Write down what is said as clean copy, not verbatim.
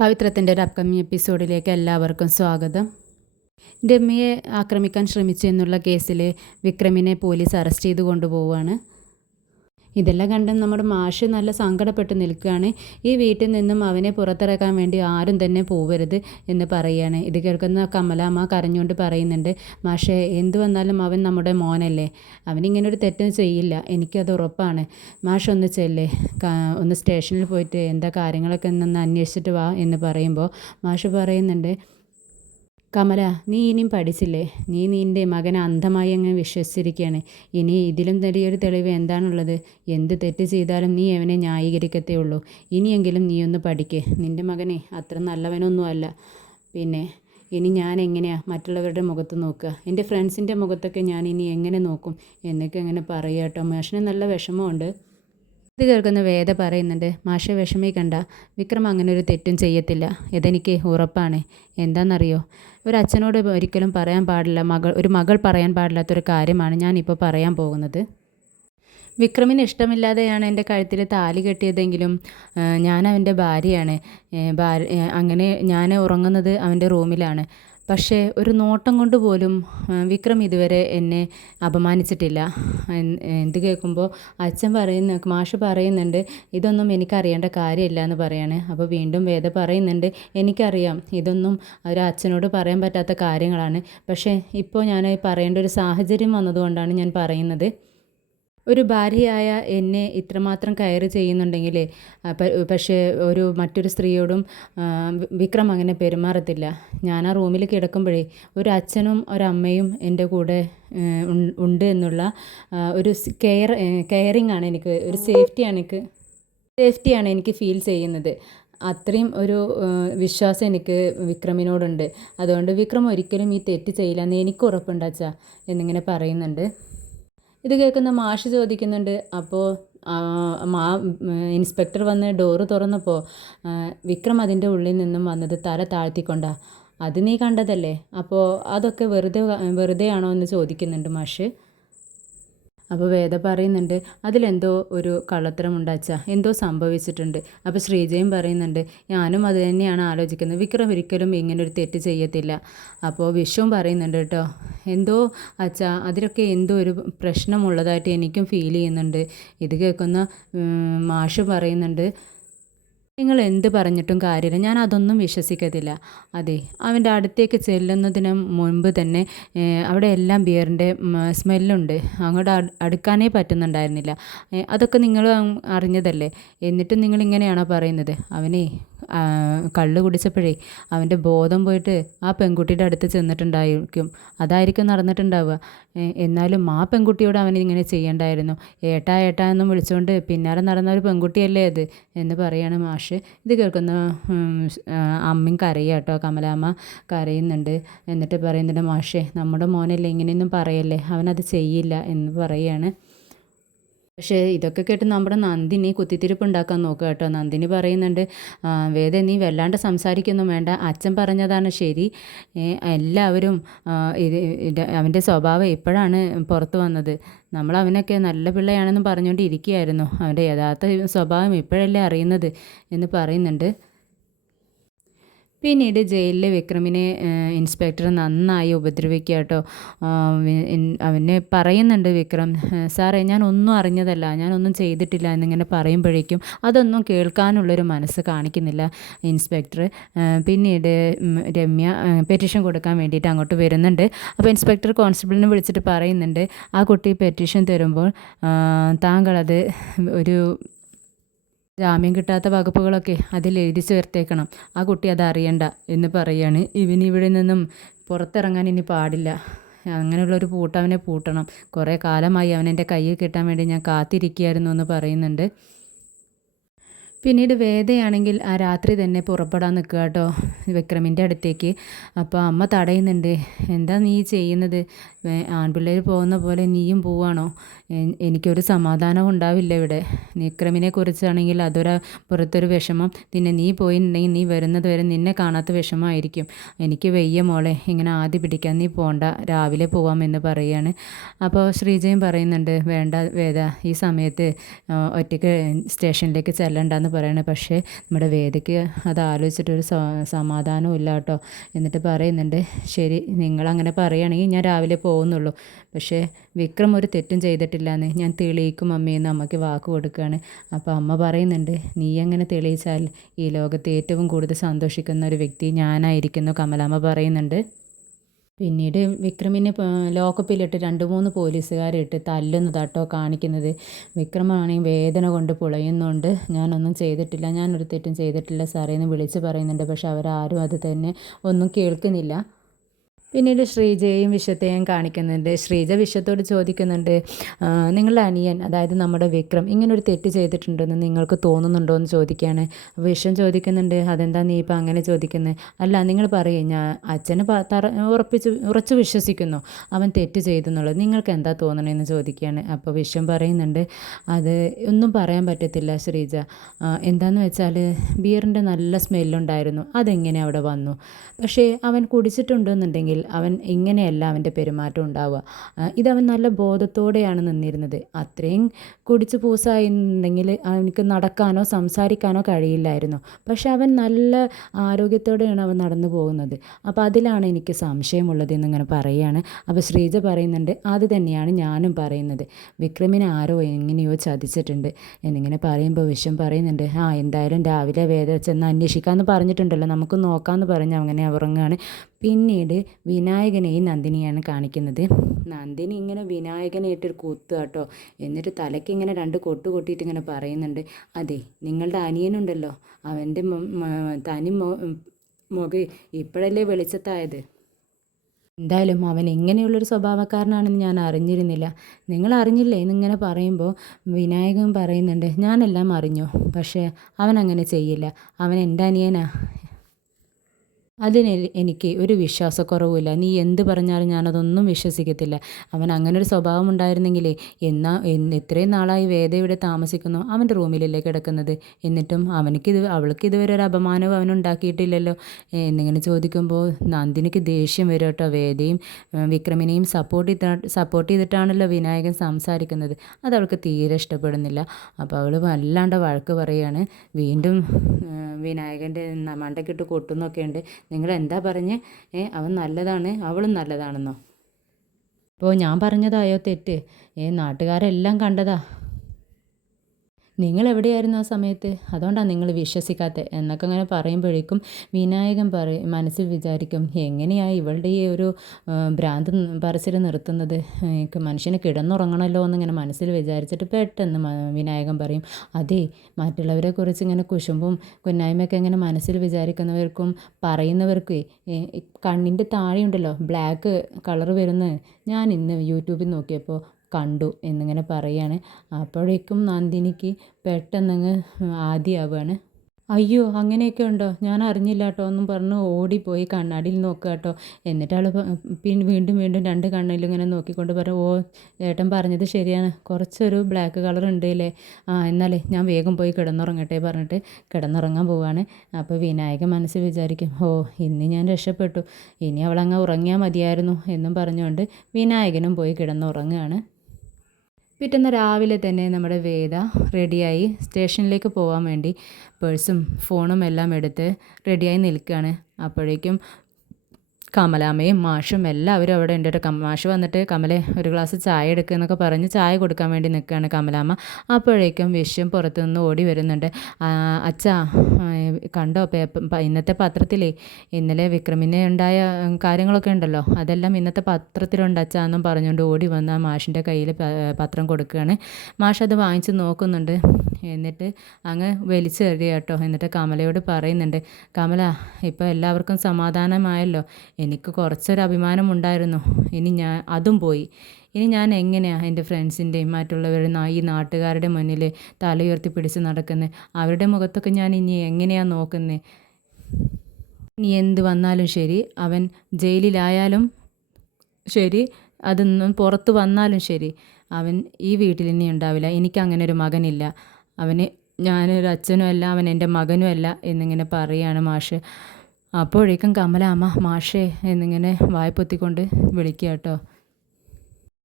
പവിത്രത്തിൻ്റെ ഒരു അപ്കമിങ് എപ്പിസോഡിലേക്ക് എല്ലാവർക്കും സ്വാഗതം. രമ്യയെ ആക്രമിക്കാൻ ശ്രമിച്ചു എന്നുള്ള കേസിൽ വിക്രമിനെ പോലീസ് അറസ്റ്റ് ചെയ്ത് കൊണ്ടുപോവുകയാണ്. ഇതെല്ലാം കണ്ട് നമ്മുടെ മാഷ് നല്ല സങ്കടപ്പെട്ട് നിൽക്കുകയാണ്. ഈ വീട്ടിൽ നിന്നും അവനെ പുറത്തിറക്കാൻ വേണ്ടി ആരും തന്നെ പോവരുത് എന്ന് പറയുകയാണ്. ഇത് കേൾക്കുന്ന കമലാമ്മ കരഞ്ഞുകൊണ്ട് പറയുന്നുണ്ട്, മാഷേ എന്തു വന്നാലും അവൻ നമ്മുടെ മോനല്ലേ, അവനിങ്ങനൊരു തെറ്റും ചെയ്യില്ല, എനിക്കത് ഉറപ്പാണ്. മാഷ് ഒന്ന് ചെല്ലേ, ഒന്ന് സ്റ്റേഷനിൽ പോയിട്ട് എന്താ കാര്യങ്ങളൊക്കെ ഒന്ന് അന്വേഷിച്ചിട്ട് വാ എന്ന് പറയുമ്പോൾ മാഷ് പറയുന്നുണ്ട്, കമല നീ ഇനിയും പഠിച്ചില്ലേ, നീ നിൻ്റെ മകനെ അന്ധമായി അങ്ങ് വിശ്വസിച്ചിരിക്കുകയാണ്. ഇനി ഇതിലും വലിയൊരു തെളിവ് എന്താണുള്ളത്? എന്ത് തെറ്റ് ചെയ്താലും നീ അവനെ ന്യായീകരിക്കത്തേ ഉള്ളൂ. ഇനിയെങ്കിലും നീ ഒന്ന് പഠിക്ക്. നിൻ്റെ മകനെ അത്ര നല്ലവനൊന്നുമല്ല. പിന്നെ ഇനി ഞാൻ എങ്ങനെയാണ് മറ്റുള്ളവരുടെ മുഖത്ത് നോക്കുക? എൻ്റെ ഫ്രണ്ട്സിൻ്റെ മുഖത്തൊക്കെ ഞാൻ ഇനി എങ്ങനെ നോക്കും എന്നൊക്കെ അങ്ങനെ പറയുക കേട്ടോ. മാഷിന് നല്ല വിഷമമുണ്ട്. ഇത് കേൾക്കുന്ന വേദ പറയുന്നുണ്ട്, മാഷെ വിഷമിക്കണ്ട, വിക്രം അങ്ങനെ ഒരു തെറ്റും ചെയ്യത്തില്ല, ഇതെനിക്ക് ഉറപ്പാണ്. എന്താണെന്നറിയോ, ഒരു അച്ഛനോട് ഒരിക്കലും പറയാൻ പാടില്ല, ഒരു മകൾ പറയാൻ പാടില്ലാത്തൊരു കാര്യമാണ് ഞാനിപ്പോൾ പറയാൻ പോകുന്നത്. വിക്രമിന് ഇഷ്ടമില്ലാതെയാണ് എൻ്റെ കഴുത്തിൽ താലി കെട്ടിയതെങ്കിലും ഞാൻ അവൻ്റെ ഭാര്യയാണ്. അങ്ങനെ ഞാൻ ഉറങ്ങുന്നത് അവൻ്റെ റൂമിലാണ്. പക്ഷേ ഒരു നോട്ടം കൊണ്ട് പോലും വിക്രം ഇതുവരെ എന്നെ അപമാനിച്ചിട്ടില്ല. എന്ത് കേൾക്കുമ്പോൾ മാഷ് പറയുന്നുണ്ട്, ഇതൊന്നും എനിക്കറിയേണ്ട കാര്യമില്ല എന്ന് പറയാണ്. അപ്പോൾ വീണ്ടും വേദ പറയുന്നുണ്ട്, എനിക്കറിയാം ഇതൊന്നും ഒരു അച്ഛനോട് പറയാൻ പറ്റാത്ത കാര്യങ്ങളാണ്, പക്ഷേ ഇപ്പോൾ ഞാൻ പറയേണ്ട ഒരു സാഹചര്യം വന്നതുകൊണ്ടാണ് ഞാൻ പറയുന്നത്. ഒരു ഭാര്യയായ എന്നെ ഇത്രമാത്രം കെയർ ചെയ്യുന്നുണ്ടെങ്കിൽ പക്ഷേ മറ്റൊരു സ്ത്രീയോടും വിക്രം അങ്ങനെ പെരുമാറത്തില്ല. ഞാൻ ആ റൂമിൽ കിടക്കുമ്പോഴേ ഒരു അച്ഛനും ഒരമ്മയും എൻ്റെ കൂടെ ഉണ്ട് എന്നുള്ള ഒരു കെയറിങ് ആണ് എനിക്ക്, ഒരു സേഫ്റ്റിയാണ് എനിക്ക് ഫീൽ ചെയ്യുന്നത്. അത്രയും ഒരു വിശ്വാസം എനിക്ക് വിക്രമിനോടുണ്ട്. അതുകൊണ്ട് വിക്രം ഒരിക്കലും ഈ തെറ്റ് ചെയ്യില്ല എന്ന് എനിക്ക് ഉറപ്പുണ്ടാച്ചാ എന്നിങ്ങനെ പറയുന്നുണ്ട്. ഇത് കേൾക്കുന്ന മാഷ് ചോദിക്കുന്നുണ്ട്, അപ്പോൾ ഇൻസ്പെക്ടർ വന്ന് ഡോറ് തുറന്നപ്പോൾ വിക്രം അതിൻ്റെ ഉള്ളിൽ നിന്നും വന്നത് തല താഴ്ത്തിക്കൊണ്ടാ, അത് നീ കണ്ടതല്ലേ, അപ്പോൾ അതൊക്കെ വെറുതെ ആണോ എന്ന് ചോദിക്കുന്നുണ്ട് മാഷ്. അപ്പോൾ വേദ പറയുന്നുണ്ട്, അതിലെന്തോ ഒരു കള്ളത്തരം ഉണ്ടാച്ചാ, എന്തോ സംഭവിച്ചിട്ടുണ്ട്. അപ്പോൾ ശ്രീജയും പറയുന്നുണ്ട്, ഞാനും അത് തന്നെയാണ് ആലോചിക്കുന്നത്, വിക്രം ഒരിക്കലും ഇങ്ങനൊരു തെറ്റ് ചെയ്യത്തില്ല. അപ്പോൾ വിഷുവും പറയുന്നുണ്ട് കേട്ടോ, എന്തോ അച്ഛാ അതിലൊക്കെ എന്തോ ഒരു പ്രശ്നമുള്ളതായിട്ട് എനിക്കും ഫീൽ ചെയ്യുന്നുണ്ട്. ഇത് കേൾക്കുന്ന മാഷ് പറയുന്നുണ്ട്, നിങ്ങൾ എന്ത് പറഞ്ഞിട്ടും കാര്യമില്ല, ഞാൻ അതൊന്നും വിശ്വസിക്കത്തില്ല. അതെ, അവൻ്റെ അടുത്തേക്ക് ചെല്ലുന്നതിന് മുൻപ് തന്നെ അവിടെ എല്ലാം ബിയറിൻ്റെ സ്മെല്ലുണ്ട്, അങ്ങോട്ട് അടുക്കാനേ പറ്റുന്നുണ്ടായിരുന്നില്ല. അതൊക്കെ നിങ്ങൾ അറിഞ്ഞതല്ലേ, എന്നിട്ടും നിങ്ങളിങ്ങനെയാണോ പറയുന്നത്? അവനെ കള്ള് കുടിച്ചപ്പോഴേ അവൻ്റെ ബോധം പോയിട്ട് ആ പെൺകുട്ടിയുടെ അടുത്ത് ചെന്നിട്ടുണ്ടായിരിക്കും, അതായിരിക്കും നടന്നിട്ടുണ്ടാവുക. എന്നാലും ആ പെൺകുട്ടിയോട് അവനിങ്ങനെ ചെയ്യണ്ടായിരുന്നു. ഏട്ടാ ഏട്ടാ എന്നും വിളിച്ചുകൊണ്ട് പിന്നാലെ നടന്ന ഒരു പെൺകുട്ടിയല്ലേ അത് എന്ന് പറയാണ് മാഷ്. ഇത് കേൾക്കുന്ന അമ്മയും കരയുക കേട്ടോ, കമലാമ്മ കരയുന്നുണ്ട്. എന്നിട്ട് പറയുന്നുണ്ട്, മാഷേ നമ്മുടെ മോനല്ലേ, ഇങ്ങനെയൊന്നും പറയല്ലേ, അവനത് ചെയ്യില്ല എന്ന് പറയുകയാണ്. പക്ഷേ ഇതൊക്കെ കേട്ട് നമ്മുടെ നന്ദിനി കുത്തിത്തിരിപ്പ് ഉണ്ടാക്കാൻ നോക്കുക കേട്ടോ. നന്ദിനി പറയുന്നുണ്ട്, വേദ നീ വല്ലാണ്ട് സംസാരിക്കൊന്നും വേണ്ട, അച്ഛൻ പറഞ്ഞതാണ് ശരി. എല്ലാവരും അവൻ്റെ സ്വഭാവം ഇപ്പോഴാണ് പുറത്ത് വന്നത്, നമ്മൾ അവനൊക്കെ നല്ല പിള്ളയാണെന്ന് പറഞ്ഞുകൊണ്ട് ഇരിക്കുകയായിരുന്നു, അവൻ്റെ യഥാർത്ഥ സ്വഭാവം ഇപ്പോഴല്ലേ അറിയുന്നത് എന്ന് പറയുന്നുണ്ട്. പിന്നീട് ജയിലിലെ വിക്രമിനെ ഇൻസ്പെക്ടർ നന്നായി ഉപദ്രവിക്കുക കേട്ടോ. അവനെ പറയുന്നുണ്ട് വിക്രം, സാറേ ഞാൻ ഒന്നും അറിഞ്ഞതല്ല, ഞാനൊന്നും ചെയ്തിട്ടില്ല എന്നിങ്ങനെ പറയുമ്പോഴേക്കും അതൊന്നും കേൾക്കാനുള്ളൊരു മനസ്സ് കാണിക്കുന്നില്ല ഇൻസ്പെക്ടർ. പിന്നീട് രമ്യ പെറ്റീഷൻ കൊടുക്കാൻ വേണ്ടിയിട്ട് അങ്ങോട്ട് വരുന്നുണ്ട്. അപ്പോൾ ഇൻസ്പെക്ടർ കോൺസ്റ്റബിളിനെ വിളിച്ചിട്ട് പറയുന്നുണ്ട്, ആ കുട്ടി പെറ്റീഷൻ തരുമ്പോൾ താങ്കളത് ഒരു ജാമ്യം കിട്ടാത്ത വകുപ്പുകളൊക്കെ അതിൽ എഴുതി ചേർത്തേക്കണം, ആ കുട്ടി അത് അറിയണ്ട എന്ന് പറയുകയാണ്. ഇവനിവിടെ നിന്നും പുറത്തിറങ്ങാൻ ഇനി പാടില്ല, അങ്ങനെയുള്ളൊരു അവനെ പൂട്ടണം, കുറേ കാലമായി അവനെൻ്റെ കയ്യിൽ കിട്ടാൻ വേണ്ടി ഞാൻ കാത്തിരിക്കുകയായിരുന്നു എന്ന് പറയുന്നുണ്ട്. പിന്നീട് വേദയാണെങ്കിൽ ആ രാത്രി തന്നെ പുറപ്പെടാൻ നിൽക്കുക കേട്ടോ വിക്രമിൻ്റെ അടുത്തേക്ക്. അപ്പോൾ അമ്മ തടയുന്നുണ്ട്, എന്താ നീ ചെയ്യുന്നത്, ആൺപിള്ളേർ പോകുന്ന പോലെ നീയും പോവാണോ, എനിക്കൊരു സമാധാനം ഉണ്ടാവില്ല ഇവിടെ. വിക്രമിനെ കുറിച്ചാണെങ്കിൽ പുറത്തൊരു വിഷമം, പിന്നെ നീ പോയിട്ടുണ്ടെങ്കിൽ നീ വരുന്നത് വരെ നിന്നെ കാണാത്ത വിഷമമായിരിക്കും, എനിക്ക് വയ്യ മോളെ ഇങ്ങനെ ആദ്യ പിടിക്കാൻ, നീ പോണ്ട, രാവിലെ പോവാമെന്ന് പറയുകയാണ്. അപ്പോൾ ശ്രീജയും പറയുന്നുണ്ട്, വേണ്ട വേദ, ഈ സമയത്ത് ഒറ്റയ്ക്ക് സ്റ്റേഷനിലേക്ക് ചെല്ലണ്ടെന്ന് എന്ന് പറയണത്. പക്ഷേ നമ്മുടെ വേദയ്ക്ക് അത് ആലോചിച്ചിട്ടൊരു സമാധാനവും ഇല്ല കേട്ടോ. എന്നിട്ട് പറയുന്നുണ്ട്, ശരി നിങ്ങളങ്ങനെ പറയുകയാണെങ്കിൽ ഞാൻ രാവിലെ പോകുന്നുള്ളൂ, പക്ഷേ വിക്രം ഒരു തെറ്റും ചെയ്തിട്ടില്ലാന്ന് ഞാൻ തെളിയിക്കും അമ്മയെന്ന് അമ്മയ്ക്ക് വാക്ക് കൊടുക്കുകയാണ്. അപ്പോൾ അമ്മ പറയുന്നുണ്ട്, നീ എങ്ങനെ തെളിയിച്ചാൽ ഈ ലോകത്ത് ഏറ്റവും കൂടുതൽ സന്തോഷിക്കുന്ന ഒരു വ്യക്തി ഞാനായിരിക്കുന്നു കമലാമ്മ പറയുന്നുണ്ട്. പിന്നീട് വിക്രമിനെ ലോക്കപ്പിലിട്ട് 2-3 പോലീസുകാരിട്ട് തല്ലുന്നതാട്ടോ കാണിക്കുന്നത്. വിക്രമാണെങ്കിൽ വേദന കൊണ്ട് പുളയുന്നുണ്ട്. ഞാനൊന്നും ചെയ്തിട്ടില്ല, ഞാനൊരു തെറ്റും ചെയ്തിട്ടില്ല സാറേ എന്ന് വിളിച്ച് പറയുന്നുണ്ട്. പക്ഷെ അവരാരും അത് തന്നെ ഒന്നും കേൾക്കുന്നില്ല. പിന്നീട് ശ്രീജയെയും വിശ്വത്തെയും കാണിക്കുന്നുണ്ട്. ശ്രീജ വിശ്വത്തോട് ചോദിക്കുന്നുണ്ട്, നിങ്ങളുടെ അനിയൻ അതായത് നമ്മുടെ വിക്രം ഇങ്ങനൊരു തെറ്റ് ചെയ്തിട്ടുണ്ടെന്ന് നിങ്ങൾക്ക് തോന്നുന്നുണ്ടോ എന്ന് ചോദിക്കുകയാണ്. വിശ്വം ചോദിക്കുന്നുണ്ട്, അതെന്താ നീ ഇപ്പം അങ്ങനെ ചോദിക്കുന്നത്? അല്ല നിങ്ങൾ പറയേ, ഞാൻ അച്ഛനെ ഉറച്ചു വിശ്വസിക്കുന്നു അവൻ തെറ്റ് ചെയ്തെന്നുള്ളത്, നിങ്ങൾക്ക് എന്താ തോന്നണമെന്ന് ചോദിക്കുകയാണ്. അപ്പോൾ വിശ്വം പറയുന്നുണ്ട്, അത് ഒന്നും പറയാൻ പറ്റത്തില്ല ശ്രീജ. എന്താണെന്ന് വെച്ചാൽ ബിയറിൻ്റെ നല്ല സ്മെല്ലുണ്ടായിരുന്നു, അതെങ്ങനെ അവിടെ വന്നു? പക്ഷേ അവൻ കുടിച്ചിട്ടുണ്ടെന്നുണ്ടെങ്കിൽ അവൻ ഇങ്ങനെയല്ല അവൻ്റെ പെരുമാറ്റം ഉണ്ടാവുക. ഇതവൻ നല്ല ബോധത്തോടെയാണ് നിന്നിരുന്നത്. അത്രയും കുടിച്ച് പൂസായിരുന്നെങ്കിൽ അവനക്ക് നടക്കാനോ സംസാരിക്കാനോ കഴിയില്ലായിരുന്നു. പക്ഷെ അവൻ നല്ല ആരോഗ്യത്തോടെയാണ് അവൻ നടന്നു പോകുന്നത്. അപ്പോൾ അതിലാണ് എനിക്ക് സംശയമുള്ളത് എന്നിങ്ങനെ പറയുകയാണ്. അപ്പോൾ ശ്രീജ പറയുന്നുണ്ട്, അത് തന്നെയാണ് ഞാനും പറയുന്നത്, വിക്രമിനെ ആരോ എങ്ങനെയോ ചതിച്ചിട്ടുണ്ട് എന്നിങ്ങനെ പറയുമ്പോൾ വിശ്വം പറയുന്നുണ്ട്, എന്തായാലും രാവിലെ വേദ ചെന്ന് അന്വേഷിക്കാമെന്ന് പറഞ്ഞിട്ടുണ്ടല്ലോ, നമുക്ക് നോക്കാമെന്ന് പറഞ്ഞ് അങ്ങനെ ഉറങ്ങുകയാണ്. പിന്നീട് വിനായകനെയും നന്ദിനിയാണ് കാണിക്കുന്നത്. നന്ദിനി ഇങ്ങനെ വിനായകനായിട്ടൊരു കുത്തു കേട്ടോ. എന്നിട്ട് തലയ്ക്ക് ഇങ്ങനെ 2 കൊട്ട് കൊട്ടിയിട്ട് ഇങ്ങനെ പറയുന്നുണ്ട്, അതെ നിങ്ങളുടെ അനിയനുണ്ടല്ലോ, അവൻ്റെ തനി മുഖം ഇപ്പോഴല്ലേ വെളിച്ചത്തായത്. എന്തായാലും അവൻ ഇങ്ങനെയുള്ളൊരു സ്വഭാവക്കാരനാണെന്ന് ഞാൻ അറിഞ്ഞിരുന്നില്ല. നിങ്ങൾ അറിഞ്ഞില്ലേ എന്നിങ്ങനെ പറയുമ്പോൾ വിനായകൻ പറയുന്നുണ്ട്, ഞാനെല്ലാം അറിഞ്ഞു, പക്ഷേ അവൻ അങ്ങനെ ചെയ്യില്ല, അവൻ എൻ്റെ അനിയനാ, അതിന് എനിക്ക് ഒരു വിശ്വാസക്കുറവുമില്ല. നീ എന്ത് പറഞ്ഞാലും ഞാനതൊന്നും വിശ്വസിക്കത്തില്ല. അവൻ അങ്ങനൊരു സ്വഭാവം ഉണ്ടായിരുന്നെങ്കിലേ എത്രയും നാളായി വേദ ഇവിടെ താമസിക്കുന്നു, അവൻ്റെ റൂമിലല്ലേ കിടക്കുന്നത്, എന്നിട്ടും അവൾക്ക് ഇതുവരെ ഒരു അപമാനവും അവനുണ്ടാക്കിയിട്ടില്ലല്ലോ എന്നിങ്ങനെ ചോദിക്കുമ്പോൾ നന്ദിനിക്ക് ദേഷ്യം വരും കേട്ടോ. വേദയും വിക്രമിനെയും സപ്പോർട്ട് ചെയ്തിട്ടാണല്ലോ വിനായകൻ സംസാരിക്കുന്നത്. അതവൾക്ക് തീരെ ഇഷ്ടപ്പെടുന്നില്ല. അപ്പോൾ അവൾ വല്ലാണ്ട് വഴക്ക് പറയുകയാണ്. വീണ്ടും വിനായകൻ്റെ മണ്ടക്കിട്ട് കൊട്ടുന്നൊക്കെ ഉണ്ട്. നിങ്ങൾ എന്താ പറഞ്ഞ് അവൻ നല്ലതാണ് അവളും നല്ലതാണെന്നോ? അപ്പോൾ ഞാൻ പറഞ്ഞതായോ തെറ്റ്? നാട്ടുകാരെല്ലാം കണ്ടതാ. നിങ്ങൾ എവിടെയായിരുന്നു ആ സമയത്ത്? അതുകൊണ്ടാണ് നിങ്ങൾ വിശ്വസിക്കാത്തത് എന്നൊക്കെ അങ്ങനെ പറയുമ്പോഴേക്കും വിനായകൻ മനസ്സിൽ വിചാരിക്കും, എങ്ങനെയാണ് ഇവളുടെ ഈ ഒരു ഭ്രാന്ത് പറച്ചിൽ നിർത്തുന്നത്? മനുഷ്യന് കിടന്നുറങ്ങണമല്ലോ എന്നിങ്ങനെ മനസ്സിൽ വിചാരിച്ചിട്ട് പെട്ടെന്ന് വിനായകൻ പറയും, അതെ മറ്റുള്ളവരെ കുറിച്ച് ഇങ്ങനെ കുശുമ്പും കുന്നായ്മയൊക്കെ ഇങ്ങനെ മനസ്സിൽ വിചാരിക്കുന്നവർക്കും പറയുന്നവർക്കും കണ്ണിൻ്റെ താഴെയുണ്ടല്ലോ ബ്ലാക്ക് കളർ വരുന്നത് ഞാൻ ഇന്ന് യൂട്യൂബിൽ നോക്കിയപ്പോൾ കണ്ടു എന്നിങ്ങനെ പറയുകയാണ്. അപ്പോഴേക്കും നന്ദിനിക്ക് പെട്ടെന്നങ്ങ് ആദിയാവുകയാണ്. അയ്യോ അങ്ങനെയൊക്കെ ഉണ്ടോ, ഞാൻ അറിഞ്ഞില്ല കേട്ടോ എന്നും പറഞ്ഞ് ഓടിപ്പോയി കണ്ണാടിയിൽ നോക്കുക കേട്ടോ. എന്നിട്ട് അവൾ വീണ്ടും വീണ്ടും 2 കണ്ണിലും ഇങ്ങനെ നോക്കിക്കൊണ്ട് പറയും, ഓ ഏട്ടൻ പറഞ്ഞത് ശരിയാണ്, കുറച്ചൊരു ബ്ലാക്ക് കളർ ഉണ്ട് അല്ലേ, എന്നാലേ ഞാൻ വേഗം പോയി കിടന്നുറങ്ങട്ടെ പറഞ്ഞിട്ട് കിടന്നുറങ്ങാൻ പോവാണ്. അപ്പോൾ വിനായകൻ മനസ്സിൽ വിചാരിക്കും, ഇന്ന് ഞാൻ രക്ഷപ്പെട്ടു, ഇനി അവളങ്ങ് ഉറങ്ങിയാൽ മതിയായിരുന്നു എന്നും പറഞ്ഞുകൊണ്ട് വിനായകനും പോയി കിടന്നുറങ്ങുകയാണ്. പിറ്റേന്ന് രാവിലെ തന്നെ നമ്മുടെ വേദ റെഡിയായി സ്റ്റേഷനിലേക്ക് പോകാൻ വേണ്ടി പേഴ്സും ഫോണും എല്ലാം എടുത്ത് റെഡിയായി നിൽക്കുകയാണ്. അപ്പോഴേക്കും കമലാമ്മയും മാഷും എല്ലാവരും അവിടെ ഉണ്ട് കേട്ടോ. മാഷ് വന്നിട്ട് കമലെ ഒരു ഗ്ലാസ് ചായ എടുക്കുക എന്നൊക്കെ പറഞ്ഞ് ചായ കൊടുക്കാൻ വേണ്ടി നിൽക്കുകയാണ് കമലാമ്മ. അപ്പോഴേക്കും വിശ്വം പുറത്തു നിന്ന് ഓടി വരുന്നുണ്ട്. അച്ഛാ കണ്ടോ ഇന്നത്തെ പത്രത്തിലേ ഇന്നലെ വിക്രമിന് ഉണ്ടായ കാര്യങ്ങളൊക്കെ ഉണ്ടല്ലോ, അതെല്ലാം ഇന്നത്തെ പത്രത്തിലുണ്ട് അച്ഛാ എന്നും പറഞ്ഞുകൊണ്ട് ഓടി വന്ന് ആ മാഷിൻ്റെ കയ്യിൽ പത്രം കൊടുക്കുകയാണ്. മാഷ് അത് വാങ്ങിച്ച് നോക്കുന്നുണ്ട്. എന്നിട്ട് അങ്ങ് വലിച്ചെറിയുക കേട്ടോ. എന്നിട്ട് കമലയോട് പറയുന്നുണ്ട്, കമല ഇപ്പോൾ എല്ലാവർക്കും സമാധാനമായല്ലോ, എനിക്ക് കുറച്ചൊരു അഭിമാനം ഉണ്ടായിരുന്നു, ഇനി അതും പോയി. ഇനി ഞാൻ എങ്ങനെയാണ് എൻ്റെ ഫ്രണ്ട്സിൻ്റെയും മറ്റുള്ളവരുടെ ഈ നാട്ടുകാരുടെ മുന്നിൽ തലയുയർത്തി പിടിച്ച് നടക്കുന്നത്? അവരുടെ മുഖത്തൊക്കെ ഞാൻ ഇനി എങ്ങനെയാണ് നോക്കുന്നത്? ഇനി എന്ത് വന്നാലും ശരി, അവൻ ജയിലിലായാലും ശരി, അതൊന്നും പുറത്ത് വന്നാലും ശരി, അവൻ ഈ വീട്ടിൽ ഇനി ഉണ്ടാവില്ല. എനിക്കങ്ങനെ ഒരു മകനില്ല. അവന് ഞാനൊരു അച്ഛനും അല്ല, അവൻ എൻ്റെ മകനും അല്ല എന്നിങ്ങനെ പറയുകയാണ് മാഷ്. അപ്പോഴേക്കും കമലാമ്മ മാഷേ എന്നിങ്ങനെ വായ്പൊത്തിക്കൊണ്ട് വിളിക്കുക കേട്ടോ.